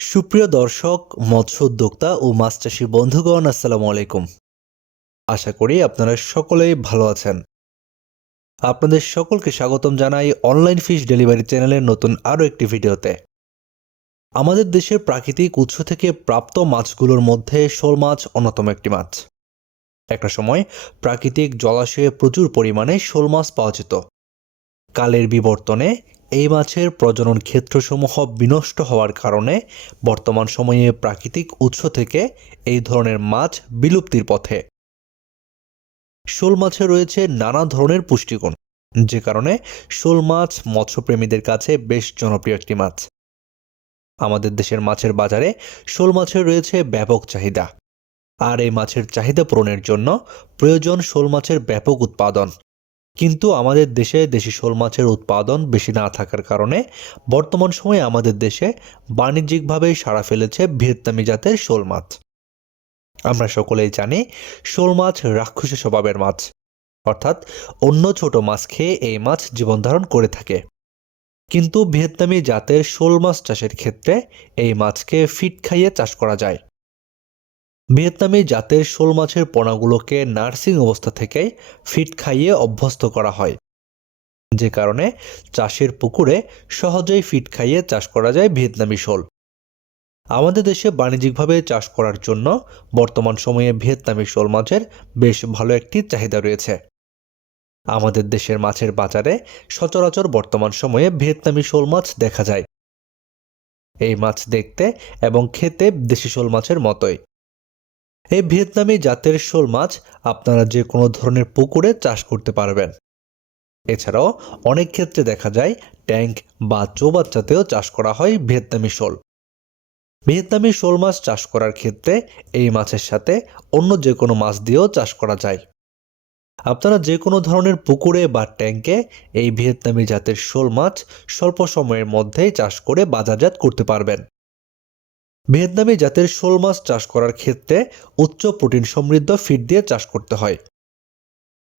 সুপ্রিয় দর্শক, মৎস্য উদ্যোক্তা ও মাছ চাষী বন্ধুগণ, আসসালামু আলাইকুম। আশা করি আপনারা সকলেই ভালো আছেন। আপনাদের সকলকে স্বাগতম জানাই অনলাইন ফিশ ডেলিভারি চ্যানেলের নতুন আরও একটি ভিডিওতে। আমাদের দেশের প্রাকৃতিক উৎস থেকে প্রাপ্ত মাছগুলোর মধ্যে শোল মাছ অন্যতম একটি মাছ। একটা সময় প্রাকৃতিক জলাশয়ে প্রচুর পরিমাণে শোল মাছ পাওয়া যেত। কালের বিবর্তনে এই মাছের প্রজনন ক্ষেত্রসমূহ বিনষ্ট হওয়ার কারণে বর্তমান সময়ে প্রাকৃতিক উৎস থেকে এই ধরনের মাছ বিলুপ্তির পথে। শোল মাছে রয়েছে নানা ধরনের পুষ্টিগুণ, যে কারণে শোল মাছ মৎস্যপ্রেমীদের কাছে বেশ জনপ্রিয় একটি মাছ। আমাদের দেশের মাছের বাজারে শোল মাছের রয়েছে ব্যাপক চাহিদা, আর এই মাছের চাহিদা পূরণের জন্য প্রয়োজন শোল মাছের ব্যাপক উৎপাদন। কিন্তু আমাদের দেশে দেশি শোল মাছের উৎপাদন বেশি না থাকার কারণে বর্তমান সময়ে আমাদের দেশে বাণিজ্যিকভাবে সাড়া ফেলেছে ভিয়েতনামি জাতের শোল মাছ। আমরা সকলেই জানি শোল মাছ রাক্ষসী স্বভাবের মাছ, অর্থাৎ অন্য ছোট মাছ খেয়ে এই মাছ জীবনধারণ করে থাকে। কিন্তু ভিয়েতনামি জাতের শোল মাছ চাষের ক্ষেত্রে এই মাছকে ফিড খাইয়ে চাষ করা যায়। ভিয়েতনামি জাতের শোল মাছের পোনাগুলোকে নার্সিং অবস্থা থেকেই ফিড খাইয়ে অভ্যস্ত করা হয়, যে কারণে চাষের পুকুরে সহজেই ফিড খাইয়ে চাষ করা যায় ভিয়েতনামি শোল। আমাদের দেশে বাণিজ্যিকভাবে চাষ করার জন্য বর্তমান সময়ে ভিয়েতনামি শোল মাছের বেশ ভালো একটি চাহিদা রয়েছে। আমাদের দেশের মাছের বাজারে সচরাচর বর্তমান সময়ে ভিয়েতনামি শোল মাছ দেখা যায়। এই মাছ দেখতে এবং খেতে দেশি শোল মাছের মতোই। এই ভিয়েতনামি জাতের শোল মাছ আপনারা যে কোনো ধরনের পুকুরে চাষ করতে পারবেন। এছাড়াও অনেক ক্ষেত্রে দেখা যায় ট্যাঙ্ক বা চৌবাচ্চাতেও চাষ করা হয় ভিয়েতনামি শোল। ভিয়েতনামি শোল মাছ চাষ করার ক্ষেত্রে এই মাছের সাথে অন্য যে কোনো মাছ দিয়েও চাষ করা যায়। আপনারা যে কোনো ধরনের পুকুরে বা ট্যাঙ্কে এই ভিয়েতনামি জাতের শোল মাছ স্বল্প সময়ের মধ্যেই চাষ করে বাজারজাত করতে পারবেন। ভিয়েতনামি জাতের শোল মাছ চাষ করার ক্ষেত্রে উচ্চ প্রোটিন সমৃদ্ধ ফিড দিয়ে চাষ করতে হয়।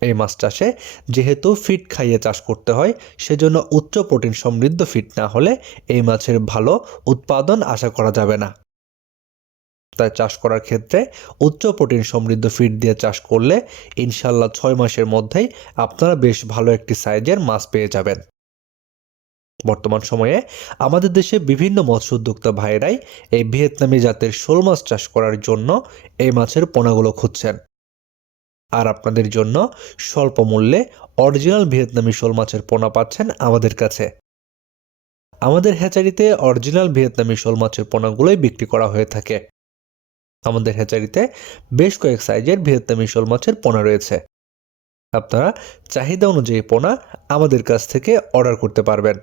এই মাছ চাষে যেহেতু ফিড খাইয়ে চাষ করতে হয়, সেজন্য উচ্চ প্রোটিন সমৃদ্ধ ফিড না হলে এই মাছের ভালো উৎপাদন আশা করা যাবে না। তাই চাষ করার ক্ষেত্রে উচ্চ প্রোটিন সমৃদ্ধ ফিড দিয়ে চাষ করলে ইনশাল্লাহ 6 মাসের মধ্যেই আপনারা বেশ ভালো একটি সাইজের মাছ পেয়ে যাবেন। বর্তমান সময়ে আমাদের দেশে বিভিন্ন মৎস্য উদ্যোক্তা ভাইয়েরাই এই ভিয়েতনামি জাতের শোল মাছ চাষ করার জন্য এই মাছের পোনাগুলো খুঁজছেন। আর আপনাদের জন্য স্বল্প মূল্যে অরিজিনাল ভিয়েতনামি শোল মাছের পোনা পাচ্ছেন আমাদের কাছে। আমাদের হ্যাচারিতে অরিজিনাল ভিয়েতনামি শোল মাছের পোনাগুলোই বিক্রি করা হয়ে থাকে। আমাদের হ্যাচারিতে বেশ কয়েক সাইজের ভিয়েতনামি শোল মাছের পোনা রয়েছে। আপনারা চাহিদা অনুযায়ী পোনা আমাদের কাছ থেকে অর্ডার করতে পারবেন।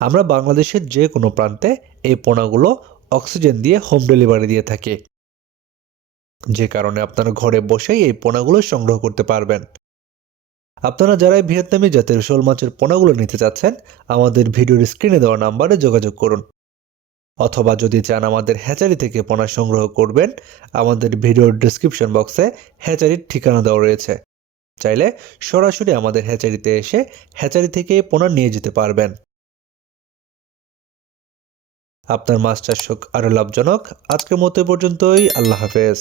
আমরা বাংলাদেশের যে কোনো প্রান্তে এই পোনাগুলো অক্সিজেন দিয়ে হোম ডেলিভারি দিয়ে থাকি, যে কারণে আপনারা ঘরে বসেই এই পোনাগুলো সংগ্রহ করতে পারবেন। আপনারা যারা ভিয়েতনামি জাতের শোল মাছের পোনাগুলো নিতে চাচ্ছেন, আমাদের ভিডিওর স্ক্রিনে দেওয়া নাম্বারে যোগাযোগ করুন। অথবা যদি চান আমাদের হ্যাচারি থেকে পোনা সংগ্রহ করবেন, আমাদের ভিডিওর ডেসক্রিপশন বক্সে হ্যাচারির ঠিকানা দেওয়া রয়েছে। চাইলে সরাসরি আমাদের হ্যাচারিতে এসে হ্যাচারি থেকে পোনা নিয়ে যেতে পারবেন। আপনার মাছ চাষ হোক আরও লাভজনক। আজকের মতো পর্যন্তই। আল্লাহ হাফেজ।